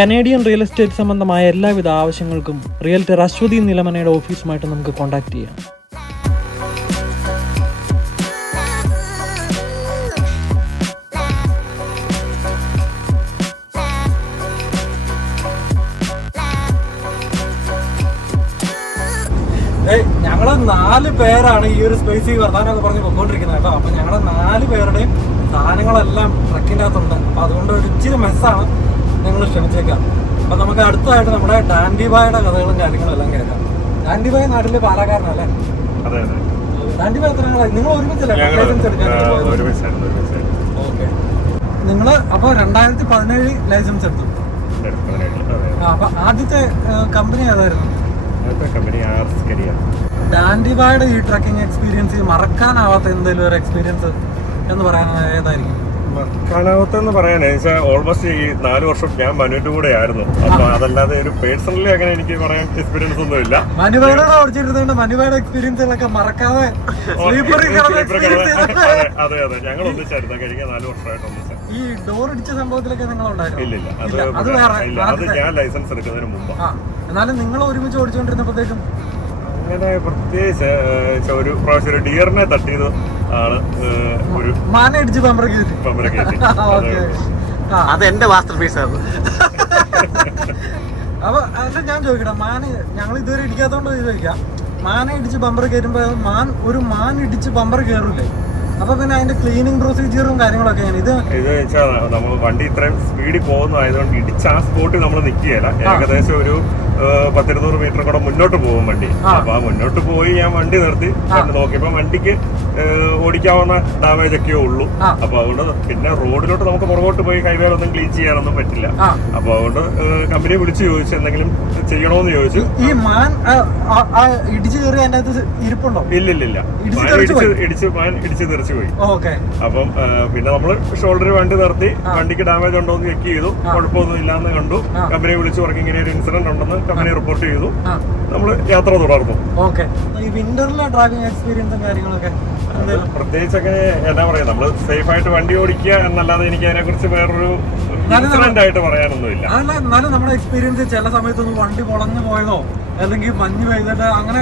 Canadian real estate സംബന്ധമായ എല്ലാവിധ ആവശ്യങ്ങൾക്കും റിയൽറ്റർ അശ്വതി നിലമനയുടെ ഓഫീസുമായിട്ട് നമുക്ക് കോൺടാക്ട് ചെയ്യാം. ഞങ്ങൾ നാല് പേരാണ് ഈ ഒരു സ്പേസിൽ വർത്താനൊക്കെ പറഞ്ഞ് പൊക്കോണ്ടിരിക്കുന്നത് കേട്ടോ. അപ്പൊ ഞങ്ങളുടെ നാല് പേരുടെയും സാധനങ്ങളെല്ലാം ട്രക്കിന്റെ അകത്തുണ്ട്. അപ്പൊ അതുകൊണ്ട് ഒരു ഇച്ചിരി മെസ്സാണ് നിങ്ങൾ ക്ഷണിച്ചേക്കാം. അപ്പൊ നമുക്ക് അടുത്തതായിട്ട് നമ്മുടെ ഡാൻഡിബായുടെ കഥകളും കാര്യങ്ങളും എല്ലാം കേൾക്കാം. ഡാൻഡിബായ് നാട്ടിലെ പാലക്കാരനല്ലേ? അതെ അതെ. ഡാൻഡിബായ് എത്ര നിങ്ങൾ ഒരുമിച്ചല്ലേ? ഞങ്ങൾ ഓക്കെ. നിങ്ങൾ അപ്പൊ രണ്ടായിരത്തി പതിനേഴ് ലൈസൻസ് എടുത്തു. അപ്പൊ ആദ്യത്തെ കമ്പനി ഏതായിരുന്നു? ഡാൻഡിബായുടെ ഈ ട്രക്കിംഗ് എക്സ്പീരിയൻസ് മറക്കാനാവാത്ത എന്തെങ്കിലും ഒരു എക്സ്പീരിയൻസ് എന്ന് പറയുന്നത് ഏതായിരിക്കും? മറക്കാനാവത്തെന്ന് പറയാനേ വെച്ചാൽ ഓൾമോസ്റ്റ് ഈ നാല് വർഷം ഞാൻ മനുവിന്റെ കൂടെ ആയിരുന്നു അപ്പൊ അതല്ലാതെ ഒരു പേഴ്സണലി അങ്ങനെ എനിക്ക് പറയാൻ എക്സ്പീരിയൻസ് ഒന്നും ഇല്ല മനുവയുടെ എക്സ്പീരിയൻസുകളൊക്കെ മറക്കാതെ അതെ അതെ ഞങ്ങൾ ഒന്നിച്ചായിരുന്നു. കഴിഞ്ഞ നാല് വർഷമായിട്ട് ഒന്നിച്ചായിരുന്നു ഈ ഡോർ ഇടിച്ച സംഭവത്തിലൊക്കെ നിങ്ങൾ ഉണ്ടായിരുന്നു ഇല്ല. ഇല്ല ഇല്ല, അത്. ഞാൻ ലൈസൻസ് എടുക്കുന്നതിന് മുമ്പ്. എന്നാലും നിങ്ങൾ ഒരുമിച്ച് ഓടിച്ചുകൊണ്ടിരുന്നപ്പോഴത്തേക്കും അങ്ങനെ പ്രത്യേകിച്ച് ഒരു പ്രാവശ്യം ഒരു ഡിയറിനെ തട്ടിയത് ആണ് ഒരു മാന ഇടിച്ച് പമ്പറ കയറ്റി. പമ്പര കയറ്റി. അത് എന്റെ മാസ്റ്റർ പീസ് ആണ്. അപ്പൊ അല്ല ഞാൻ ചോദിക്കട്ടെ മാന് ഞങ്ങൾ ഇതുവരെ ഇടിക്കാത്തോണ്ട് ചോദിക്കാം. മാന ഇടിച്ച് ബമ്പർ കയറുമ്പോ മാൻ ഒരു മാൻ ഇടിച്ച് ബമ്പർ കയറില്ലേ അപ്പൊ പിന്നെ അതിന്റെ ക്ലീനിങ് പ്രൊസീജിയറും കാര്യങ്ങളൊക്കെ ഇത് ഇത് വെച്ചാൽ നമ്മൾ വണ്ടി ഇത്രയും സ്പീഡിൽ പോകുന്നതായതുകൊണ്ട് ഇടിച്ച് ആ സ്പോട്ടിൽ നമ്മൾ നിൽക്കുകയല്ല ഏകദേശം ഒരു പത്തിരുന്നൂറ് മീറ്റർ കൂടെ മുന്നോട്ട് പോകും വണ്ടി. അപ്പൊ ആ മുന്നോട്ട് പോയി ഞാൻ വണ്ടി നിർത്തി. നോക്കിയപ്പോ വണ്ടിക്ക് ഓടിക്കാവുന്ന ഡാമേജ് ഒക്കെ ഉള്ളൂ. അപ്പൊ അതുകൊണ്ട് പിന്നെ റോഡിലോട്ട് നമുക്ക് പുറകോട്ട് പോയി കൈവേലൊന്നും ക്ലീൻ ചെയ്യാനൊന്നും പറ്റില്ല. അപ്പൊ അതുകൊണ്ട് കമ്പനി വിളിച്ചു ചോദിച്ചു എന്തെങ്കിലും ചെയ്യണോന്ന് ചോദിച്ചു. ഈ മാൻ ഇടിച്ചു കയറി അതിന്റെ അകത്ത് ഇരിപ്പുണ്ടോ? ഇല്ലില്ല ഇടിച്ച് മാൻ ഇടിച്ച് തെറിച്ചു പോയി. ഓക്കെ. അപ്പം പിന്നെ നമ്മൾ ഷോൾഡർ വണ്ടി നിർത്തി വണ്ടിക്ക് ഡാമേജ് ഉണ്ടോ എന്ന് ചെക്ക് ചെയ്തു. കുഴപ്പമൊന്നും ഇല്ലാന്ന് കണ്ടു. കമ്പനി കമ്പനിയെ വിളിച്ചു പറഞ്ഞു ഇങ്ങനെ ഒരു ഇൻസിഡന്റ് ഉണ്ടെന്ന് കമ്പനി റിപ്പോർട്ട് ചെയ്തു. നമ്മൾ യാത്ര തുടർന്നു. വിന്ററിലെ ഡ്രൈവിംഗ് എക്സ്പീരിയൻസും കാര്യങ്ങളൊക്കെ പ്രത്യേകിച്ച് അങ്ങനെ എന്താ പറയാ നമ്മൾ സേഫ് ആയിട്ട് വണ്ടി ഓടിക്കുക എന്നല്ലാതെ എനിക്ക് അതിനെ കുറിച്ച് വേറൊരു ആയിട്ട് പറയാനൊന്നുമില്ല. അതല്ല എന്നാലും നമ്മുടെ എക്സ്പീരിയൻസ് ചില സമയത്തൊന്നും വണ്ടി പൊളഞ്ഞു പോയതോ അല്ലെങ്കിൽ മഞ്ഞ് പെയ്തിട്ട് അങ്ങനെ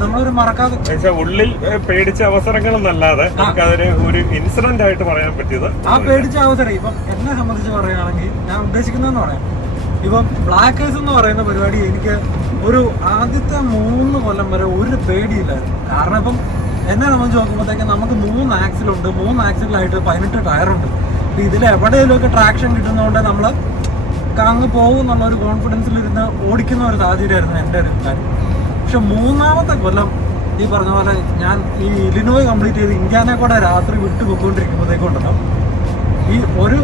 നമ്മളൊരു മറക്കാതെ ഉള്ളിൽ പേടിച്ച അവസരങ്ങളെന്നല്ലാതെ ഒരു ഇൻസിഡന്റ് ആയിട്ട് പറയാൻ പറ്റിയത് ആ പേടിച്ച അവസരം ഇപ്പം എന്നെ സംബന്ധിച്ച് പറയുകയാണെങ്കിൽ ഞാൻ ഉദ്ദേശിക്കുന്നതെന്ന് പറയാം. ഇപ്പം ബ്ലാക്കേഴ്സ് എന്ന് പറയുന്ന പരിപാടി എനിക്ക് ഒരു ആദ്യത്തെ മൂന്ന് കൊല്ലം വരെ ഒരു പേടിയില്ലായിരുന്നു. കാരണം ഇപ്പം എന്നെ സംബന്ധിച്ച് നോക്കുമ്പോഴത്തേക്ക് നമുക്ക് മൂന്ന് ആക്സിലുണ്ട് മൂന്ന് ആക്സിലായിട്ട് പതിനെട്ട് ടയറുണ്ട് അപ്പം ഇതിൽ എവിടെയെങ്കിലുമൊക്കെ ട്രാക്ഷൻ കിട്ടുന്നതുകൊണ്ട് നമ്മൾ കാങ്ങ് പോകും എന്നുള്ള ഒരു കോൺഫിഡൻസിലിരുന്ന് ഓടിക്കുന്ന ഒരു സാഹചര്യമായിരുന്നു എന്റെ ഒരു കാര്യം. പക്ഷെ മൂന്നാമത്തെ കൊല്ലം ഈ പറഞ്ഞ പോലെ ഞാൻ ഈ ഇലിനോയ് കംപ്ലീറ്റ് ചെയ്ത് ഇന്ത്യാനെ കൂടെ രാത്രി വിട്ടു പോയിക്കൊണ്ടിരിക്കുമ്പോഴത്തേക്കുണ്ടല്ലോ ഈ ഒരു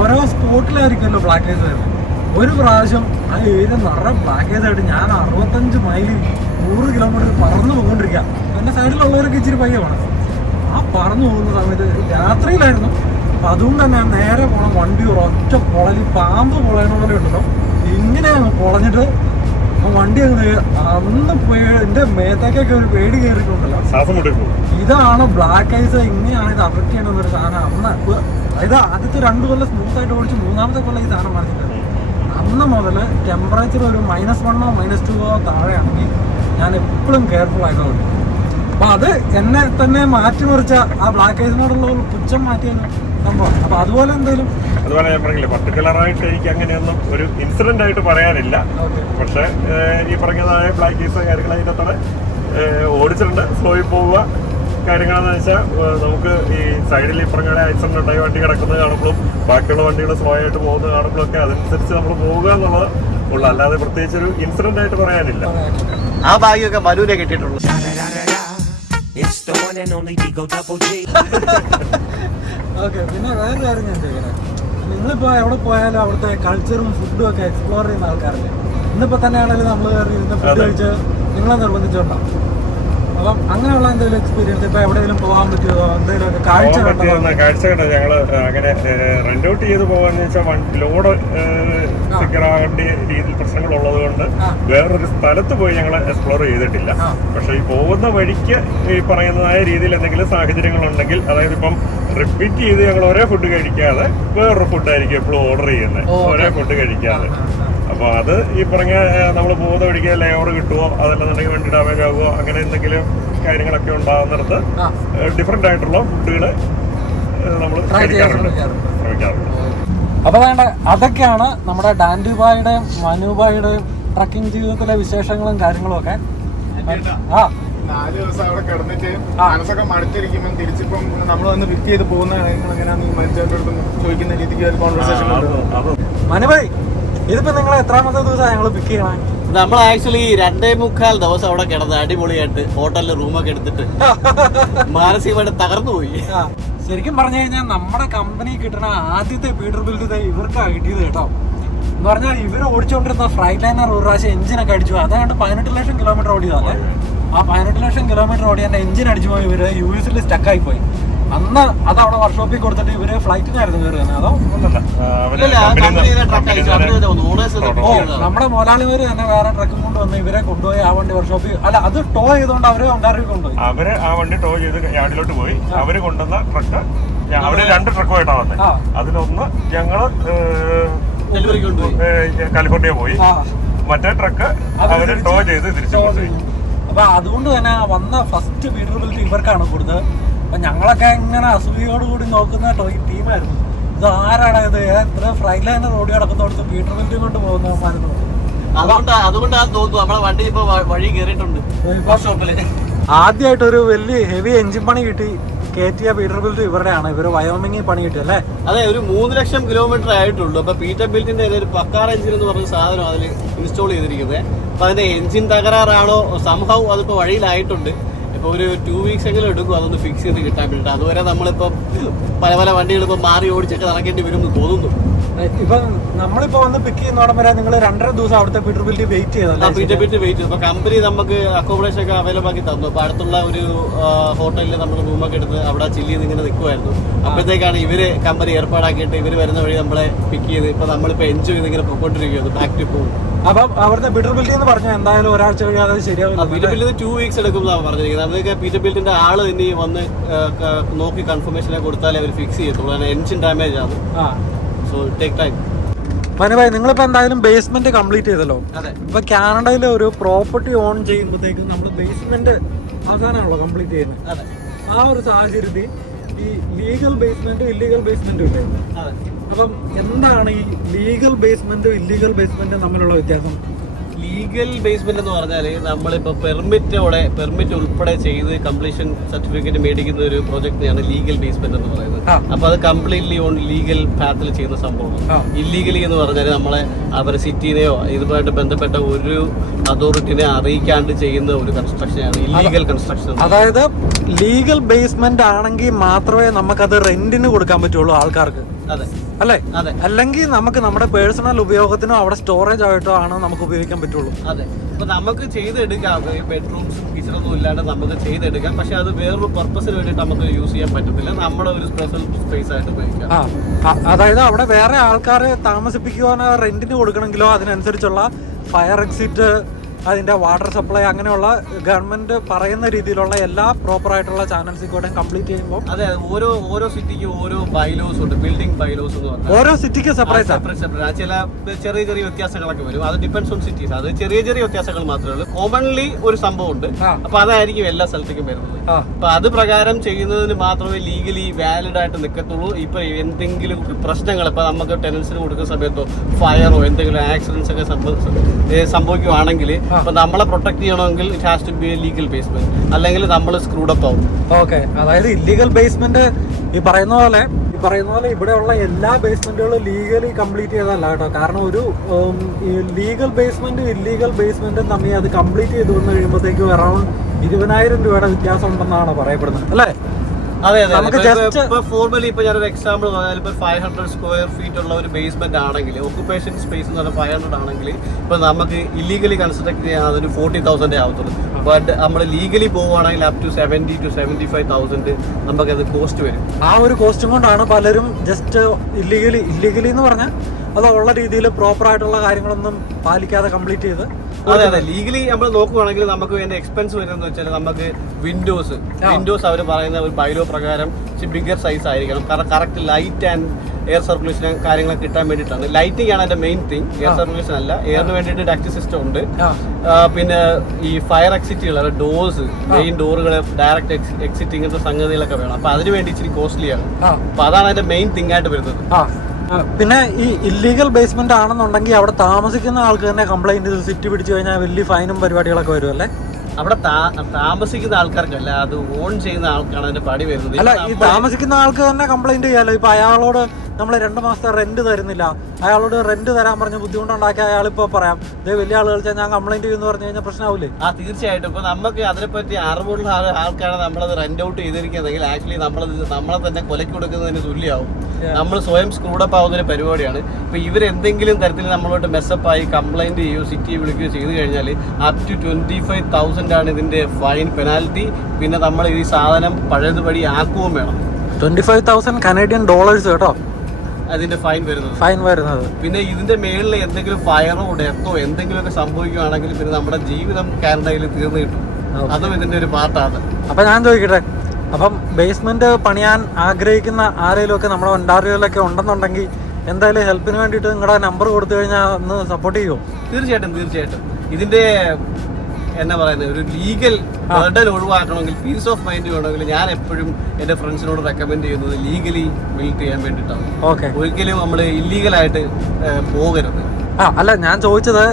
ഓരോ സ്പോട്ടിലായിരിക്കുമല്ലോ ബ്ലാക്ക് ബ്ലാക്കേഴ്സ് വരുന്നത്. ഒരു പ്രാവശ്യം ആ ഏരിയ നിറ ആയിട്ട് ഞാൻ അറുപത്തഞ്ച് മൈൽ നൂറ് കിലോമീറ്റർ പറന്നു പോകൊണ്ടിരിക്കുക എന്റെ സൈഡിലുള്ളവരൊക്കെ ഇച്ചിരി പയ്യ വേണം ആ പറന്നു പോകുന്ന സമയത്ത് രാത്രിയിലായിരുന്നു. അപ്പം അതുകൊണ്ട് തന്നെ ഞാൻ നേരെ പോകണം വണ്ടി ഒറ്റ പൊളലി പാമ്പ് പൊളയണ പോലെ ഉണ്ടല്ലോ. ഇങ്ങനെ പൊളഞ്ഞിട്ട് ആ വണ്ടി അങ്ങ് അന്ന് എന്റെ മേത്തേക്കൊക്കെ ഒരു പേടി കയറിയിട്ടുണ്ടല്ലോ. ഇതാണ് ബ്ലാക്ക് ഐസ് ഇങ്ങനെയാണ് ഇത് അഫക്ട് ചെയ്യണമെന്നൊരു സാധനം. അന്ന് അതായത് ആദ്യത്തെ രണ്ട് കൊല്ലം സ്മൂത്ത് ആയിട്ട് ഓടിച്ച് മൂന്നാമത്തെ കൊല്ലം ഈ സാധനം മനസ്സിലായി അന്ന് മുതൽ ടെമ്പറേച്ചർ ഒരു മൈനസ് വണ്ണോ മൈനസ് ടുവോ താഴെയാണെങ്കിൽ ഞാൻ എപ്പോഴും കെയർഫുൾ ആയതുകൊണ്ട്. അപ്പോൾ അത് എന്നെ തന്നെ മാറ്റിമറിച്ച ആ ബ്ലാക്ക് ഐസിനോടുള്ള ഒരു പുച്ഛം മാറ്റിയ സംഭവമാണ് അപ്പോൾ അതുപോലെ എന്തെങ്കിലും അതുപോലെ ഞാൻ പറഞ്ഞില്ലേ പർട്ടിക്കുലറായിട്ട് എനിക്ക് അങ്ങനെയൊന്നും ഒരു ഇൻസിഡന്റ് ആയിട്ട് പറയാനില്ല. പക്ഷേ ഈ പറഞ്ഞതായ ബ്ലാക്ക് ഐസ് കാര്യങ്ങൾ അതിനകത്തോടെ ഓടിച്ചിട്ടുണ്ട്. സ്ലോയിൽ പോവുക. കാര്യങ്ങളെന്ന് വെച്ചാൽ നമുക്ക് ഈ സൈഡിൽ ഈ പറഞ്ഞ ആക്സിഡന്റ് ഉണ്ടായി വണ്ടി കിടക്കുന്നത് കാണുമ്പോഴും ബാക്കിയുള്ള വണ്ടികൾ സ്ലോ ആയിട്ട് പോകുന്നത് കാണുമ്പോഴും ഒക്കെ അതനുസരിച്ച് നമ്മൾ പോവുക എന്നുള്ളത് ഉള്ളു. അല്ലാതെ പ്രത്യേകിച്ച് ഒരു ഇൻസിഡന്റ് ആയിട്ട് പറയാനില്ല. ആ ഭാഗ്യമൊക്കെ മനുവിനെ കിട്ടിയിട്ടുള്ളൂ. നിങ്ങളിപ്പോ. ഓക്കെ പിന്നെ വേറെ കാര്യം ഞാൻ നിങ്ങളിപ്പോൾ എവിടെ പോയാലും അവിടുത്തെ കൾച്ചറും ഫുഡും ഒക്കെ എക്സ്പ്ലോർ ചെയ്യുന്ന ആൾക്കാരല്ലേ? ഇന്നിപ്പോൾ തന്നെയാണെങ്കിലും നമ്മൾ കയറി ഇരുന്ന് ഫുഡ്. കഴിച്ച് നിങ്ങളെ നിർബന്ധിച്ചോണ്ടാ? അപ്പം അങ്ങനെയുള്ള എന്തെങ്കിലും എക്സ്പീരിയൻസ് ഇപ്പൊ എവിടെയെങ്കിലും പോകാൻ പറ്റുമോ എന്തെങ്കിലും കാഴ്ച പോകാൻ കാഴ്ച കണ്ട? ഞങ്ങൾ അങ്ങനെ റെന്റ് ഔട്ട് ചെയ്ത് പോകാന്ന് വെച്ചാൽ ലോഡ് സെക്യൂർ ആകേണ്ട രീതിയിൽ പ്രശ്നങ്ങളുള്ളത് കൊണ്ട് വേറൊരു സ്ഥലത്ത് പോയി ഞങ്ങൾ എക്സ്പ്ലോർ ചെയ്തിട്ടില്ല. പക്ഷെ ഈ പോകുന്ന വഴിക്ക് ഈ പറയുന്നതായ രീതിയിൽ എന്തെങ്കിലും സാഹചര്യങ്ങൾ ഉണ്ടെങ്കിൽ അതായത് ഇപ്പം റിപ്പീറ്റ് ചെയ്ത് ഞങ്ങൾ ഒരേ ഫുഡ് കഴിക്കാതെ വേറൊരു ഫുഡായിരിക്കും എപ്പോഴും ഓർഡർ ചെയ്യുന്നത്. ഒരേ ഫുഡ് കഴിക്കാതെ. അപ്പൊ അത് ഈ പറഞ്ഞ നമ്മൾ പോകുന്ന വഴിക്ക് ലെയർ കിട്ടുമോ അതല്ലെന്നുണ്ടെങ്കിൽ വണ്ടി ഡാമേജ് ആകുമോ അങ്ങനെ എന്തെങ്കിലും കാര്യങ്ങളൊക്കെ ഉണ്ടാകുന്നിടത്ത് ആ. ഡിഫറെന്റ് ആയിട്ടുള്ള ഫുഡുകൾ നമ്മൾ ശ്രമിക്കാറുണ്ട്. ശ്രമിക്കാറുണ്ട്. അപ്പൊ വേണ്ട അതൊക്കെയാണ് നമ്മുടെ ഡാൻഡുബായുടെയും മനുബായുടെയും ട്രക്കിംഗ് ജീവിതത്തിലെ വിശേഷങ്ങളും കാര്യങ്ങളും ഒക്കെ. ആ. നാല് ദിവസം അവിടെ കിടന്നിട്ട്. മനസ്സൊക്കെ മടുത്തിരിക്കുമ്പോൾ തിരിച്ചിപ്പം നമ്മൾ വന്ന് പിക്ക് ചെയ്ത് പോകുന്ന കാര്യങ്ങൾ എങ്ങനെയാണെന്ന് അടുത്ത് ചോദിക്കുന്ന രീതിക്ക് ഒരു കോൺവെർസേഷൻ മനുഭായ് ഇതിപ്പോ നിങ്ങൾ എത്രാമത്തെ ദിവസം ഞങ്ങൾ പിക്ക് ചെയ്യണേ? നമ്മൾ ആക്ച്വലി രണ്ടേ മുക്കാൽ ദിവസം അവിടെ കിടന്ന് അടിപൊളിയായിട്ട് ഹോട്ടലിൽ റൂമൊക്കെ എടുത്തിട്ട് മാനസികമായിട്ട് തകർന്നു പോയി. ശരിക്കും പറഞ്ഞു കഴിഞ്ഞാൽ നമ്മുടെ കമ്പനി കിട്ടുന്ന ആദ്യത്തെ പീഡർ ബിൽഡ് ഇവർക്കാണ് കിട്ടിയത് കേട്ടോ. എന്ന് പറഞ്ഞാൽ ഇവർ ഓടിച്ചുകൊണ്ടിരുന്ന ഫ്രൈറ്റ് ലൈനർ ഒരു പ്രാവശ്യം എഞ്ചിനൊക്കെ അടിച്ചു അതായത് പതിനെട്ട് ലക്ഷം കിലോമീറ്റർ ഓടിയതാണ് ആ പതിനെട്ട് ലക്ഷം കിലോമീറ്റർ ഓടിയ എഞ്ചിൻ അടിച്ചു പോയി ഇവർ. യു എസിൽ സ്റ്റക്കായി പോയി. അന്ന് അത് അവിടെ വർക്ക്ഷോപ്പിൽ കൊടുത്തിട്ട് ഇവർ ഫ്ലൈറ്റിനായിരുന്നു കയറുന്നത് അതോ നമ്മുടെ മുതലാളിമാര് തന്നെ വേറെ ട്രക്കും കൊണ്ട് വന്ന് ഇവരെ കൊണ്ടുപോയി ആ വണ്ടി വർക്ക്ഷോപ്പിൽ അല്ല അത് ടോ ചെയ്തോണ്ട് അവർ ഒണ്ടാറി കൊണ്ടുപോയി. അവർ ആ വണ്ടി ടോ ചെയ്ത് യാർഡിലോട്ട് പോയി. അവർ കൊണ്ടുവന്ന ട്രക്ക് അവർ രണ്ട് ട്രക്കുമായിട്ടാണ് വന്നത് അതിലൊന്ന് ഞങ്ങൾ കാലിഫോർണിയ പോയി. മറ്റേ ട്രക്ക് അവർ ടോ ചെയ്ത് തിരിച്ചു അപ്പൊ അതുകൊണ്ട് തന്നെ വന്ന ഫസ്റ്റ് വീഡിയോ ഇവർക്കാണ് കൊടുത്തത്. അപ്പൊ ഞങ്ങളൊക്കെ ഇങ്ങനെ അസൂയോടുകൂടി നോക്കുന്ന ടീമായിരുന്നു. ഇത് ആരാണ് ഇത്? എത്ര ഫ്രൈറ്റ് ലൈനർ ഓടി പീറ്റർ പീറ്ററബിലിറ്റി കൊണ്ട് പോകുന്നവന്മാരുന്നു അതുകൊണ്ട് അതുകൊണ്ടാ തോന്നുന്നു നമ്മളെ വണ്ടി ഇപ്പൊ വഴി കയറിയിട്ടുണ്ട് വർക്ക്ഷോപ്പിൽ ആദ്യമായിട്ട് ഒരു വലിയ ഹെവി എഞ്ചിൻ പണി കിട്ടി. കയറ്റിയ ബിൽറ്റ് ഇവരുടെയാണ്. ഇവർ വയോമിങ്ങി പണി കിട്ടി അല്ലേ? അതെ ഒരു മൂന്ന് ലക്ഷം കിലോമീറ്റർ ആയിട്ടുള്ളൂ. അപ്പൊ പീറ്റർ ബിൽറ്റിന്റെ ഒരു പക്കാർ എഞ്ചിൻ എന്ന് പറഞ്ഞ സാധനം അതിൽ ഇൻസ്റ്റാൾ ചെയ്തിരിക്കുന്നത്. അപ്പൊ അതിന്റെ എഞ്ചിൻ തകരാറാണോ? സംഭവം അതിപ്പോ വഴിയിലായിട്ടുണ്ട്. ഒരു ടു വീക്സ് എങ്കിലും എടുക്കും അതൊന്ന് ഫിക്സ് ചെയ്ത് കിട്ടാൻ വേണ്ടിയിട്ട് അതുവരെ നമ്മളിപ്പം പല പല വണ്ടികൾ ഇപ്പൊ മാറി ഓടിച്ചൊക്കെ നടക്കേണ്ടി വരും എന്ന് തോന്നുന്നു. ഇപ്പൊ നമ്മളിപ്പോ വന്ന് പിക്ക് ചെയ്യുന്നോടം വരെ നിങ്ങൾ രണ്ടര ദിവസം അവിടുത്തെ പീറ്റർബിലിറ്റി വെയിറ്റ് ആ പീറ്റർബിലിറ്റി വെയിറ്റ് ചെയ്തു. അപ്പൊ കമ്പനി നമുക്ക് അക്കോമഡേഷൻ ഒക്കെ അവൈലബിൾ ആക്കി തന്നു. അപ്പൊ അടുത്തുള്ള ഒരു ഹോട്ടലിൽ നമ്മൾ റൂമൊക്കെ എടുത്ത് അവിടെ ചില്ലി ഇങ്ങനെ നിൽക്കുമായിരുന്നു അപ്പോഴത്തേക്കാണ് ഇവർ കമ്പനി ഏർപ്പാടാക്കിയിട്ട് ഇവർ വരുന്ന വഴി നമ്മളെ പിക്ക് ചെയ്ത് ഇപ്പൊ നമ്മളിപ്പോ എൻജോയ് ചെയ്ത് ഇങ്ങനെ പോയിക്കൊണ്ടിരിക്കുകയാണ്. ബാക്ക് ടു പോകും അപ്പൊ അവിടുത്തെ പീറ്റർബിലിറ്റി എന്ന് പറഞ്ഞാൽ എന്തായാലും ഒരാഴ്ച കഴിയാതെ പീറ്റർ ശരിയാവില്ല. ബില്ലിന് ടു വീക്സ് എടുക്കും എന്നാണ് പറഞ്ഞിരിക്കുന്നത്. അതൊക്കെ പീറ്റർ ബിൽറ്റിന്റെ ആൾ ഇനി വന്ന് നോക്കി കൺഫർമേഷനെ കൊടുത്താലേ അവർ ഫിക്സ് ചെയ്യത്തുള്ളൂ. എൻജിൻ ഡാമേജ് ആണ്. സോ ടേക്ക് ടൈം മനുഭായ് നിങ്ങളിപ്പോ എന്തായാലും ബേസ്മെന്റ് കംപ്ലീറ്റ് ചെയ്തല്ലോ. ഇപ്പൊ കാനഡയിൽ ഒരു പ്രോപ്പർട്ടി ഓൺ ചെയ്യുമ്പോഴത്തേക്കും നമ്മൾ ബേസ്മെന്റ് അവസാനമാണല്ലോ കംപ്ലീറ്റ് ചെയ്യുന്നത്. ആ ഒരു സാഹചര്യത്തിൽ ഈ ലീഗൽ ബേസ്മെന്റും ഇല്ലീഗൽ ബേസ്മെന്റും ഇല്ലേ? അപ്പം എന്താണ് ഈ ലീഗൽ ബേസ്മെന്റും ഇല്ലീഗൽ ബേസ്മെന്റും തമ്മിലുള്ള വ്യത്യാസം? ലീഗൽ ബേസ്മെന്റ് എന്ന് പറഞ്ഞാൽ നമ്മളിപ്പോൾ പെർമിറ്റോടെ പെർമിറ്റ് ഉൾപ്പെടെ ചെയ്ത് കംപ്ലീഷൻ സർട്ടിഫിക്കറ്റ് മേടിക്കുന്ന ഒരു പ്രോജക്റ്റിനെയാണ് ലീഗൽ ബേസ്മെന്റ് എന്ന് പറയുന്നത്. അപ്പോൾ അപ്പൊ അത് കംപ്ലീറ്റ്ലി ഓൺ ലീഗൽ പാത്തിൽ ചെയ്യുന്ന സംഭവമാണ്. ഇല്ലീഗലി എന്ന് പറഞ്ഞാൽ നമ്മളെ അവരെ സിറ്റിനെയോ ഇതുമായിട്ട് ബന്ധപ്പെട്ട ഒരു അതോറിറ്റിനെ അറിയിക്കാണ്ട് ചെയ്യുന്ന ഒരു കൺസ്ട്രക്ഷനാണ് ഇല്ലീഗൽ കൺസ്ട്രക്ഷൻ അതായത് ലീഗൽ ബേസ്മെന്റ് ആണെങ്കിൽ മാത്രമേ നമുക്കത് റെന്റിന് കൊടുക്കാൻ പറ്റുള്ളൂ ആൾക്കാർക്ക്. അതെ. അല്ലേ? അതെ. അല്ലെങ്കിൽ നമുക്ക് നമ്മുടെ പേഴ്സണൽ ഉപയോഗത്തിനോ അവിടെ സ്റ്റോറേജ് ആയിട്ടോ ആണ് നമുക്ക് ഉപയോഗിക്കാൻ പറ്റുള്ളൂ. അതെ. അപ്പൊ നമുക്ക് ചെയ്തെടുക്കാം. ബെഡ്റൂംസും കിച്ചണൊന്നും ഇല്ലാണ്ട് നമുക്ക് ചെയ്തെടുക്കാം. പക്ഷെ അത് വേറൊരു പർപ്പസിന് വേണ്ടിട്ട് നമുക്ക് യൂസ് ചെയ്യാൻ പറ്റത്തില്ല. നമ്മുടെ ഒരു സ്പെഷ്യൽ സ്പേസ് ആയിട്ട് ഉപയോഗിക്കാം. അതായത് അവിടെ വേറെ ആൾക്കാരെ താമസിപ്പിക്കുവാനോ റെന്റിന് കൊടുക്കണമെങ്കിലോ അതിനനുസരിച്ചുള്ള ഫയർ എക്സിറ്റ് അതിന്റെ വാട്ടർ സപ്ലൈ അങ്ങനെയുള്ള ഗവൺമെന്റ് പറയുന്ന രീതിയിലുള്ള എല്ലാ പ്രോപ്പർ ആയിട്ടുള്ള ചാനൽസിൽ കൂടെ കംപ്ലീറ്റ് ചെയ്യുമ്പോൾ അതെ. ഓരോ ഓരോ സിറ്റിക്കും ഓരോ ബൈലോസ് ഉണ്ട്. ബിൽഡിംഗ് ബൈലോസ് എന്ന് പറഞ്ഞാൽ. ഓരോ സിറ്റിക്ക് സെപ്പറേറ്റ് സെപ്പറേറ്റ് സെപ്പറേറ്റ് ചില ചെറിയ ചെറിയ വ്യത്യാസങ്ങളൊക്കെ വരും. അത് ഡിപ്പെൻസ് ഓൺ സിറ്റീസ് അത് ചെറിയ ചെറിയ വ്യത്യാസങ്ങൾ മാത്രമേ ഉള്ളൂ. കോമൺലി ഒരു സംഭവം ഉണ്ട്. അപ്പൊ അതായിരിക്കും എല്ലാ സ്ഥലത്തേക്കും വരുന്നത്. അപ്പൊ അത് പ്രകാരം ചെയ്യുന്നതിന് മാത്രമേ ലീഗലി വാലിഡ് ആയിട്ട് നിൽക്കത്തുള്ളൂ ഇപ്പൊ എന്തെങ്കിലും പ്രശ്നങ്ങൾ ഇപ്പൊ നമുക്ക് ടെനൻസിന് കൊടുക്കുന്ന സമയത്തോ ഫയറോ എന്തെങ്കിലും ആക്സിഡൻസ് ഒക്കെ സംഭവ- ഇപ്പൊ നമ്മളെ പ്രൊട്ടക്ട് ചെയ്യണമെങ്കിൽ it has to be legal basement അല്ലെങ്കിൽ നമ്മൾ സ്ക്രൂഡ് അപ്പ് ആവും. ഓക്കെ അതായത് ഇല്ലീഗൽ ബേസ്മെന്റ് ഈ പറയുന്ന പോലെ ഈ പറയുന്ന പോലെ ഇവിടെയുള്ള എല്ലാ ബേസ്മെന്റുകളും ലീഗലി കംപ്ലീറ്റ് ചെയ്തല്ല കേട്ടോ. കാരണം ഒരു ലീഗൽ ബേസ്മെന്റും ഇല്ലീഗൽ ബേസ്മെന്റും തമ്മിൽ അത് കംപ്ലീറ്റ് ചെയ്ത് വന്നു കഴിയുമ്പോഴത്തേക്കും അറൌണ്ട് ഇരുപതിനായിരം രൂപയുടെ വ്യത്യാസം ഉണ്ടെന്നാണ് പറയപ്പെടുന്നത്. അല്ലേ? നമുക്ക് ജസ്റ്റ് ഫോർമലി ഇപ്പൊ ഞാനൊരു എക്സാമ്പിൾ പറഞ്ഞാൽ ഇപ്പൊ ഫൈവ് ഹൺഡ്രഡ് സ്ക്വയർ ഫീറ്റ് ഉള്ള ഒരു ബേസ്മെന്റ് ആണെങ്കിൽ ഓക്കുപേഷൻ സ്പേസ് എന്ന് പറഞ്ഞാൽ ഫൈവ് ഹൺഡ്രഡ് ആണെങ്കിൽ ഇപ്പൊ നമുക്ക് ഇല്ലീഗലി കൺസ്ട്രക്ട് ചെയ്യാൻ അതൊരു ഫോർട്ടി തൗസൻഡേ ആവത്തുള്ളൂ. ബട്ട് നമ്മൾ ലീഗലി പോവുകയാണെങ്കിൽ up to seventy to seventy five thousand നമുക്കത് കോസ്റ്റ് വരും. ആ ഒരു കോസ്റ്റും കൊണ്ടാണ് പലരും ജസ്റ്റ് ഇല്ലീഗലി ഇല്ലീഗലി എന്ന് പറഞ്ഞാൽ അത് ഉള്ള രീതിയിൽ പ്രോപ്പർ ആയിട്ടുള്ള കാര്യങ്ങളൊന്നും പാലിക്കാതെ കംപ്ലീറ്റ് ചെയ്ത് അതെ അതെ. ലീഗലി നമ്മൾ നോക്കുവാണെങ്കിൽ നമുക്ക് വേണ്ട എക്സ്പെൻസ് വരുന്നത് വെച്ചാൽ നമുക്ക് വിൻഡോസ് വിൻഡോസ് അവർ പറയുന്ന ഒരു ബൈലോ പ്രകാരം ബിഗർ സൈസ് ആയിരിക്കണം. കാരണം correct light and air circulation കാര്യങ്ങളൊക്കെ കിട്ടാൻ വേണ്ടിയിട്ടാണ്. ലൈറ്റിംഗ് ആണ് അതിന്റെ മെയിൻ തിങ് എയർ സർക്കുലേഷൻ അല്ല. എയറിന് വേണ്ടിയിട്ട് ഡക്ട് സിസ്റ്റം ഉണ്ട്. പിന്നെ ഈ ഫയർ എക്സിറ്റുകൾ ഡോർസ് മെയിൻ ഡോറുകൾ ഡയറക്റ്റ് എക്സിറ്റ് ഇങ്ങനത്തെ സംഗതികളൊക്കെ വേണം. അപ്പൊ അതിന് വേണ്ടി ഇച്ചിരി കോസ്റ്റ്ലി ആണ്. അപ്പൊ അതാണ് അതിന്റെ മെയിൻ തിങ് ആയിട്ട് വരുന്നത്. പിന്നെ ഈ ഇല്ലീഗൽ ബേസ്മെന്റ് ആണെന്നുണ്ടെങ്കിൽ അവിടെ താമസിക്കുന്ന ആൾക്ക് തന്നെ കംപ്ലൈന്റ് ചെയ്ത് സിറ്റി പിടിച്ചു കഴിഞ്ഞാൽ വലിയ ഫൈനും പരിപാടികളൊക്കെ വരുമല്ലേ അല്ലേ? അവിടെ താമസിക്കുന്ന ആൾക്കാർക്കല്ല അത് ഓൺ ചെയ്യുന്ന ആൾക്കാണ് അതിന്റെ പടി വരുന്നത്. അല്ല ഈ താമസിക്കുന്ന ആൾക്ക് തന്നെ കംപ്ലൈന്റ് ചെയ്യാലോ? ഇപ്പൊ അയാളോട് നമ്മൾ രണ്ട് മാസത്തെ റെന്റ് തരുന്നില്ല. അയാളോട് റെന്റ് തരാൻ പറഞ്ഞ ബുദ്ധിമുട്ടുണ്ടാക്കി അയാളിപ്പോ പറയാം ഇതേ വലിയ ആളുകൾ ഞാൻ കംപ്ലൈന്റ് ചെയ്യുന്നു പറഞ്ഞു കഴിഞ്ഞാൽ പ്രശ്നമാവില്ലേ ആ തീർച്ചയായിട്ടും. ഇപ്പൊ നമുക്ക് അതിനെപ്പറ്റി അറിവുള്ള ആൾക്കാരെ ആൾക്കാണ് നമ്മളത് റെന്റ് ഔട്ട് ചെയ്തിരിക്കുന്നതെങ്കിൽ ആക്ച്വലി നമ്മളത് നമ്മളെ തന്നെ കൊലക്ക് കൊടുക്കുന്നതിന് തുല്യമാവും. നമ്മൾ സ്വയം സ്ക്രൂഡപ്പ് ആവുന്ന ഒരു പരിപാടിയാണ്. ഇപ്പൊ ഇവരെന്തെങ്കിലും തരത്തിൽ നമ്മളോട്ട് മെസ്സപ്പ് ആയി കംപ്ലൈന്റ് ചെയ്യുകയോ സിറ്റി വിളിക്കുകയോ ചെയ്തു കഴിഞ്ഞാൽ up to twenty five thousand ആണ് ഇതിന്റെ ഫൈൻ പെനാൽറ്റി പിന്നെ നമ്മൾ ഈ സാധനം പഴയതുപടി ആക്കുകയും വേണം. Twenty five thousand Canadian dollars കേട്ടോ. അതിന്റെ ഫൈൻ വരുന്നത്? ഫൈൻ വരുന്നത്. പിന്നെ ഇതിന്റെ മേളിൽ എന്തെങ്കിലും ഫയറോ ഡെത്തോ എന്തെങ്കിലുമൊക്കെ സംഭവിക്കുകയാണെങ്കിൽ പിന്നെ നമ്മുടെ ജീവിതം കാനഡയിൽ തീർന്നു കിട്ടും. അതും ഇതിന്റെ ഒരു പാർട്ടാണ്. അപ്പൊ ഞാൻ ചോദിക്കട്ടെ അപ്പം ബേസ്മെന്റ് പണിയാൻ ആഗ്രഹിക്കുന്ന ആരെങ്കിലും ഒക്കെ നമ്മുടെ ഒണ്ടാറിയോയിലൊക്കെ ഉണ്ടെന്നുണ്ടെങ്കിൽ എന്തായാലും ഹെൽപ്പിന് വേണ്ടിയിട്ട് നിങ്ങളുടെ നമ്പർ കൊടുത്തു കഴിഞ്ഞാൽ ഒന്ന് സപ്പോർട്ട് ചെയ്യുമോ തീർച്ചയായിട്ടും തീർച്ചയായിട്ടും. ഇതിന്റെ എന്നാ പറയുന്നത്? ഒരു ലീഗൽ ബർഡൻ ഒഴിവാക്കണമെങ്കിൽ പീസ് ഓഫ് മൈൻഡ് വേണമെങ്കിൽ ഞാൻ എപ്പോഴും എന്റെ ഫ്രണ്ട്സിനോട് റെക്കമെൻഡ് ചെയ്യുന്നത് ലീഗലി ബിൽഡ് ചെയ്യാൻ വേണ്ടിയിട്ടാണ്. ഓക്കെ ഒരിക്കലും നമ്മൾ ഇല്ലീഗലായിട്ട് പോകരുത്. ആ അല്ല ഞാൻ ചോദിച്ചത്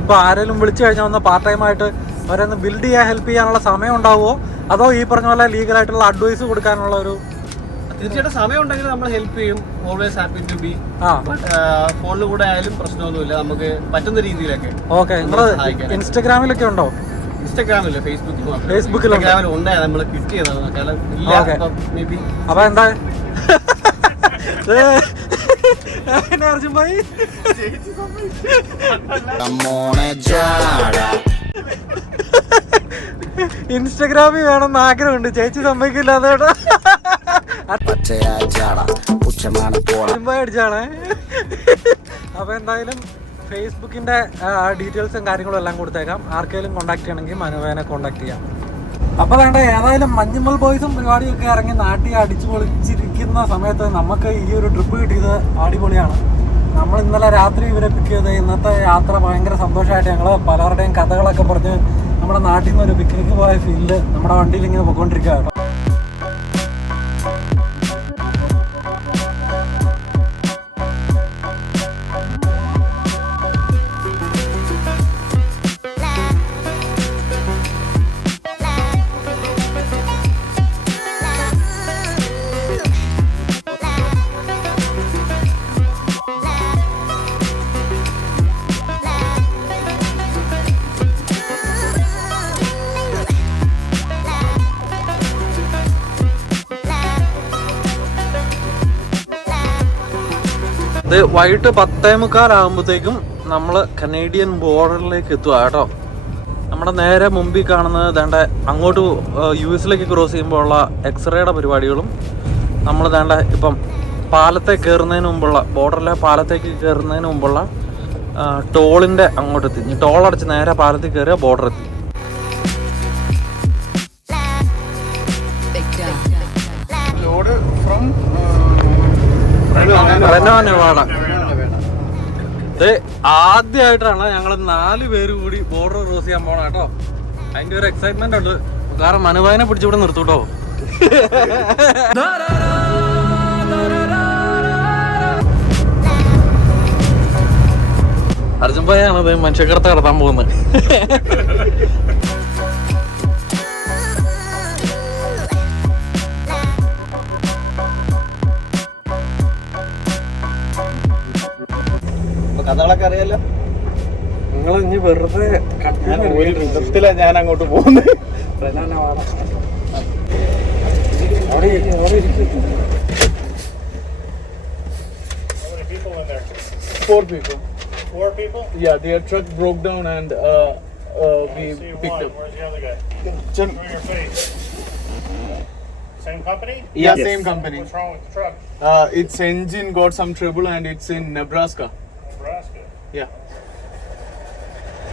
ഇപ്പൊ ആരെങ്കിലും വിളിച്ചു കഴിഞ്ഞാൽ ഒന്ന് പാർട്ട് ടൈം ആയിട്ട് അവരെ ബിൽഡ് ചെയ്യാൻ ഹെൽപ്പ് ചെയ്യാനുള്ള സമയം ഉണ്ടാവുമോ അതോ ഈ പറഞ്ഞ പോലെ ലീഗലായിട്ടുള്ള അഡ്വൈസ് കൊടുക്കാനുള്ള ഒരു തീർച്ചയായിട്ടും സമയം ഉണ്ടെങ്കിൽ നമ്മൾ ഹെൽപ്പ് ചെയ്യും. ഓൾവേസ് ഹാപ്പി ടു ബി ആ. ഫോണിൽ കൂടെ ആയാലും പ്രശ്നമൊന്നുമില്ല. നമുക്ക് പറ്റുന്ന രീതിയിലൊക്കെ ഓക്കെ ഇൻസ്റ്റാഗ്രാമിലൊക്കെ ഉണ്ടോ? ഇൻസ്റ്റാഗ്രാമില്ല ഫേസ്ബുക്കിൽ ഫേസ്ബുക്കിലും ഫേസ്ബുക്കിലുണ്ട്. നമ്മൾ മേ അപ്പൊ എന്താ? അർജുൻ ഭായി? ഇൻസ്റ്റഗ്രാമിൽ വേണമെന്ന് ആഗ്രഹമുണ്ട്. ചേച്ചി സമ്മതിക്കില്ല അതേട്ടാ. അപ്പൊ എന്തായാലും ഫേസ്ബുക്കിന്റെ ഡീറ്റെയിൽസും കാര്യങ്ങളും എല്ലാം കൊടുത്തേക്കാം. ആർക്കെങ്കിലും കോണ്ടാക്ട് ചെയ്യണമെങ്കിൽ മനുവേനെ കോണ്ടാക്ട് ചെയ്യാം. അപ്പൊ വേണ്ട ഏതായാലും മഞ്ഞുമൽ ബോയ്സും പരിപാടിയൊക്കെ ഇറങ്ങി നാട്ടിൽ അടിച്ചു പൊളിച്ചിരിക്കുന്ന സമയത്ത് നമുക്ക് ഈ ഒരു ട്രിപ്പ് കിട്ടിയത് അടിപൊളിയാണ്. നമ്മൾ ഇന്നലെ രാത്രി ഇവരെ പിക്ക് ചെയ്ത് ഇന്നത്തെ യാത്ര ഭയങ്കര സന്തോഷമായിട്ട് ഞങ്ങൾ പലരുടെയും കഥകളൊക്കെ പറഞ്ഞ് നമ്മുടെ നാട്ടിൽ നിന്ന് ഒരു പിക്നിക്ക് പോയ ഫീൽഡ് നമ്മുടെ വണ്ടിയിൽ ഇങ്ങനെ പോയിക്കൊണ്ടിരിക്കുകയാണ്. വൈകിട്ട് പത്തേ മുക്കാലാകുമ്പോഴത്തേക്കും നമ്മൾ കനേഡിയൻ ബോർഡറിലേക്ക് എത്തുക കേട്ടോ. നമ്മുടെ നേരെ മുമ്പിൽ കാണുന്നത് വേണ്ട അങ്ങോട്ട് യു എസിലേക്ക് ക്രോസ് ചെയ്യുമ്പോൾ ഉള്ള എക്സ്റേയുടെ പരിപാടികളും നമ്മൾ വേണ്ട ഇപ്പം പാലത്തെ കയറുന്നതിന് മുമ്പുള്ള ബോർഡറിലെ പാലത്തേക്ക് കയറുന്നതിന് മുമ്പുള്ള ടോളിന്റെ അങ്ങോട്ട് എത്തി ടോൾ അടച്ച് നേരെ പാലത്തിൽ കയറിയ ബോർഡർ എത്തി. റെനോ നെവാഡ ആദ്യമായിട്ടാണ് ഞങ്ങൾ നാല് പേര് കൂടി ബോർഡർ ക്രോസ് ചെയ്യാൻ പോണ കേട്ടോ. അതിന്റെ ഒരു എക്സൈറ്റ്മെന്റ് ഉണ്ട്. കാരണം മനുവായനെ പിടിച്ചിവിടെ നിർത്തൂട്ടോ അർജുൻ ഭായാണ് അത് മനുഷ്യക്കടത്ത് കടത്താൻ പോകുന്നത്. കഥകളൊക്കെ അറിയാലോ നിങ്ങൾ ഇനി വെറുതെ ഒരു വിധത്തിലാണ് ഞാൻ അങ്ങോട്ട് പോകുന്നത് അവിടെ അവിടെ അവിടെ ഇരിക്കും How many people in there? Four people. Four people? Yeah, their truck broke down and uh, uh, we See picked one. up. Where's the other guy? Ch- Show your face. Same company? Yeah, same company. What's wrong with the truck? Uh, its engine got some trouble and it's in Nebraska. Nebraska. Yeah.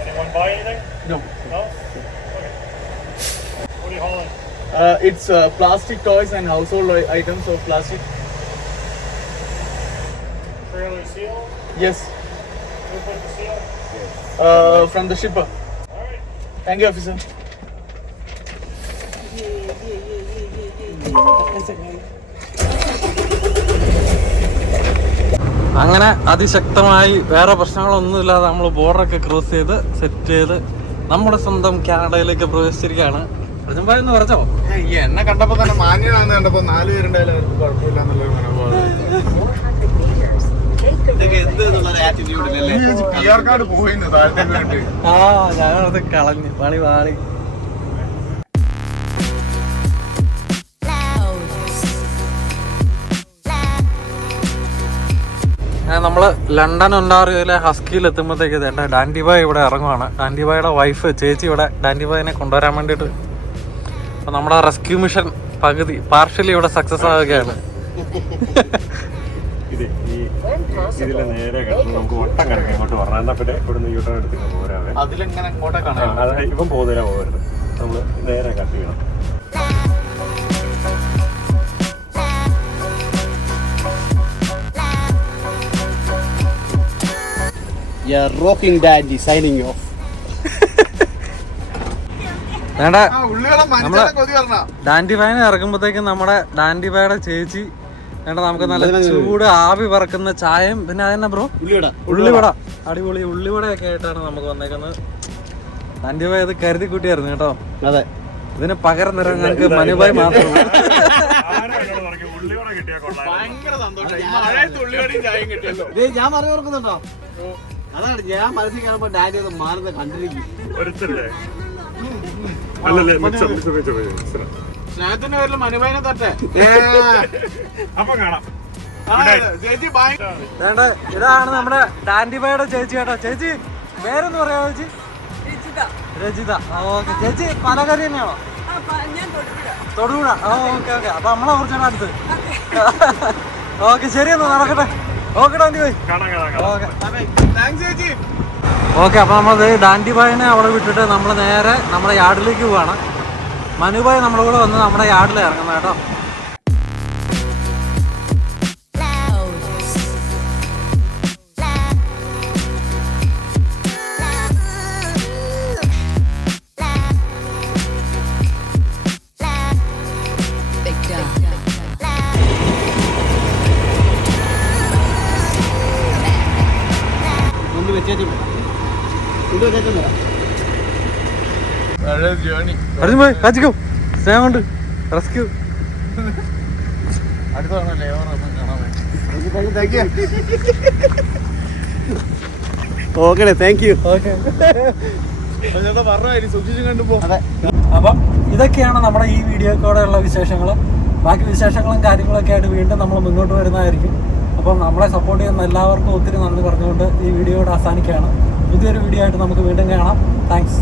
Anyone buy anything? No. No? Okay. What are you hauling? Uh, it's uh, plastic toys and household items of plastic. Trailer seal? Yes. Who put the seal? Uh, from the shipper. Alright. Thank you, officer. അങ്ങനെ അതിശക്തമായി വേറെ പ്രശ്നങ്ങളൊന്നുമില്ലാതെ നമ്മൾ ബോർഡറൊക്കെ cross ചെയ്ത് set ചെയ്ത് നമ്മുടെ സ്വന്തം കാനഡയിലേക്ക് പ്രവേശിച്ചിരിക്കുകയാണ്. എന്ന് പറഞ്ഞോ? ഈ എന്നെ കണ്ടപ്പോ തന്നെ മാന്യനാന്ന് കണ്ടപ്പോ നാല് പേരുണ്ടായാലും കുഴപ്പമില്ല എന്നുള്ളൊരു മനോഭാവം. പോയിന്ന് വേണ്ടി ആ ഞാനത് കളഞ്ഞു. വാളി വാളി നമ്മൾ ലണ്ടൻ ഒണ്ടാറിയോയിലെ ഹസ്കിയിൽ എത്തുമ്പോഴത്തേക്ക് ഇതേണ്ട ഡാൻഡിബായ് ഇവിടെ ഇറങ്ങുവാണ്. ഡാൻഡിബായുടെ വൈഫ് ചേച്ചി ഇവിടെ ഡാൻഡിബായിനെ കൊണ്ടുവരാൻ വേണ്ടിയിട്ട്. അപ്പം നമ്മുടെ റെസ്ക്യൂ മിഷൻ പകുതി പാർഷ്യലി ഇവിടെ സക്സസ് ആവുകയാണ്. ഇത് ഇതിലെ നേരെ നമുക്ക് വട്ടം കിടക്കാം ഇങ്ങോട്ട് പറഞ്ഞാൽ പിന്നെ ഇവിടുന്ന് യൂട്ടേൺ എടുത്തിട്ട് പോരാവേ. അതിലെങ്ങനെ ഇപ്പം പോകുന്നതിനാ പോകരുത്. നമ്മൾ നേരെ കട്ട് ചെയ്യണം റോക്കിംഗ് rocking daddy signing വേണ്ട. ഉള്ളികളെ മനുഷ്യനെ കൊതി പറഞ്ഞ ഡാൻഡിബായിനെ ഇറങ്ങുമ്പോഴത്തേക്കും നമ്മുടെ ഡാൻഡിബായുടെ ചേച്ചി വേണ്ട നമുക്ക് നല്ല ചൂട് ആവി പറക്കുന്ന ചായയും പിന്നെ അതന്നെ ബ്രോ? ഉള്ളിവിട. ഉള്ളിവട. അടിപൊളി ഉള്ളിവടയൊക്കെ ആയിട്ടാണ് നമുക്ക് വന്നേക്കുന്നത്. ഡാൻഡിബായ് ഇത് കരുതി കൂട്ടിയായിരുന്നു കേട്ടോ. അതെ. ഇതിന് പകരം തരാൻ ഞങ്ങൾക്ക് മനുബായ് മാത്രമേ ഞാൻ പറഞ്ഞു അതാണ് ഞാൻ മനസ്സിൽ കാണുമ്പോ ഡാഡി ഒന്ന് മാറുന്നത് കണ്ടിരിക്കും. ഒരുത്തല്ലേ? അല്ലല്ലേ മിച്ചം മിച്ചം മിച്ചം മിച്ചം സ്നേഹത്തിന്റെ പേരിൽ മനുബൈനെ തട്ടെ. അപ്പൊ കാണാം. ഇതാണ് നമ്മുടെ ഡാൻഡിബായുടെ ചേച്ചി കേട്ടോ. ചേച്ചി പേരെന്ന് പറയാ ചേച്ചി? രജിത ഓക്കെ. ചേച്ചി പലകരി തന്നെയാണോ? തൊടുപുഴ. Okay okay. അപ്പൊ നമ്മളെ കുറിച്ചാണ് അടുത്ത്. ഓക്കെ ശരി എന്നാ നടക്കട്ടെ. ഓക്കെ ഡാൻഡി ബൈ കാണാം കാണാം കാണാം. ഓക്കെ. താങ്ക്സ് ചേച്ചി. ഓക്കെ അപ്പോൾ നമ്മൾ ഡാൻഡി ഭായനെ അവിടെ വിട്ടിട്ട് നമ്മൾ നേരെ നമ്മുടെ യാർഡിലേക്ക് പോവാണ്. മനുബായ് നമ്മുടെ കൂടെ വന്ന് നമ്മുടെ യാർഡിൽ ഇറങ്ങുന്ന കേട്ടോ. അർജുൻ പോയി കാച്ചിക്കോ. സ്നേഹം കൊണ്ട് rescue. Okay thank you okay. അപ്പം ഇതൊക്കെയാണ് നമ്മുടെ ഈ വീഡിയോക്കോടെയുള്ള വിശേഷങ്ങൾ ബാക്കി വിശേഷങ്ങളും കാര്യങ്ങളൊക്കെ ആയിട്ട് വീണ്ടും നമ്മൾ മുന്നോട്ട് വരുന്നതായിരിക്കും. അപ്പം നമ്മളെ സപ്പോർട്ട് ചെയ്യുന്ന എല്ലാവർക്കും ഒത്തിരി നന്ദി പറഞ്ഞുകൊണ്ട് ഈ വീഡിയോയുടെ അവസാനിക്കുകയാണ്. പുതിയൊരു വീഡിയോ ആയിട്ട് നമുക്ക് വീണ്ടും കാണാം. Thanks